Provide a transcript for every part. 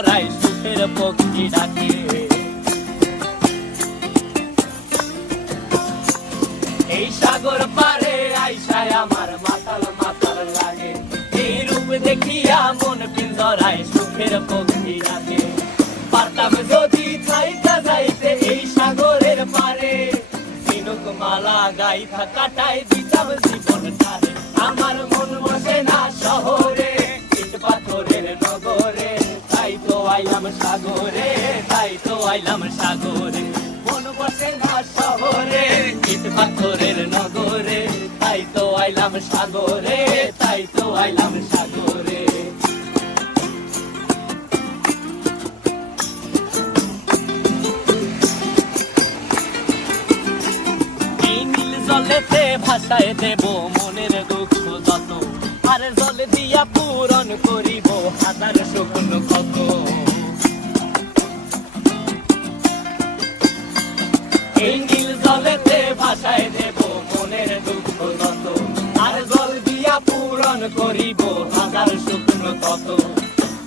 পিঞ্জরায় সুখের পক্ষী ডাকে। এই সাগর পারে আইসায় আমার মাতাল মাতাল লাগে, এই রূপ দেখিয়া মন পিঞ্জরায় সুখের পক্ষী ডাকে। পারতাম যদি থাইকা যাইতে এই সাগরের পারে, ঝিনুক মালা গাইথা কাটায় দিতাম জীবনটারে। আমার মন বসে না শহরে, ইট পাথরের নগরে, তাই তো আইলাম সাগরে, তাই তো আইলাম সাগরে। মন বসে না শহরে, ইট পাথরের নগরে, তাই তো আইলাম সাগরে, তাই তো আইলাম সাগরে। জলেতে ভাষায় দেব মনের দুঃখ যত, আর জল দিয়া পূরণ করিব হাজার স্বপ্ন কত। এই নীল জলেতে ভাষায় দেব মনের দুঃখ যত, আর জল দিয়া পূরণ করিব হাজার স্বপ্ন কত।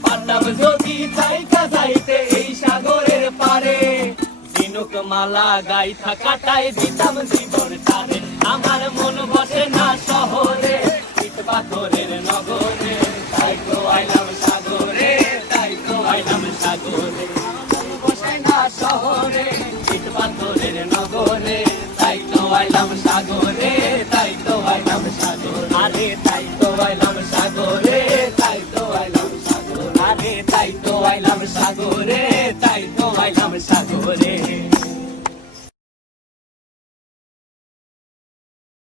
পারতাম যদি থাইকা যাইতে এই সাগরের পারে, ঝিনুক মালা গাইথা কাটায় দিতাম জীবনটারে। আমার মন বসে না শহরে, ইট পাথরের নগরে, তাই তো আইলাম সাগরে, তাই তো আইলাম সাগরে। মন বসে না শহরে, ইট পাথরের নগরে, তাই তো আইলাম সাগরে, তাই তো আইলাম সাগরে। আরে তাই তো আইলাম সাগরে, তাই তো আইলাম সাগরে। আরে তাই তো আইলাম সাগরে,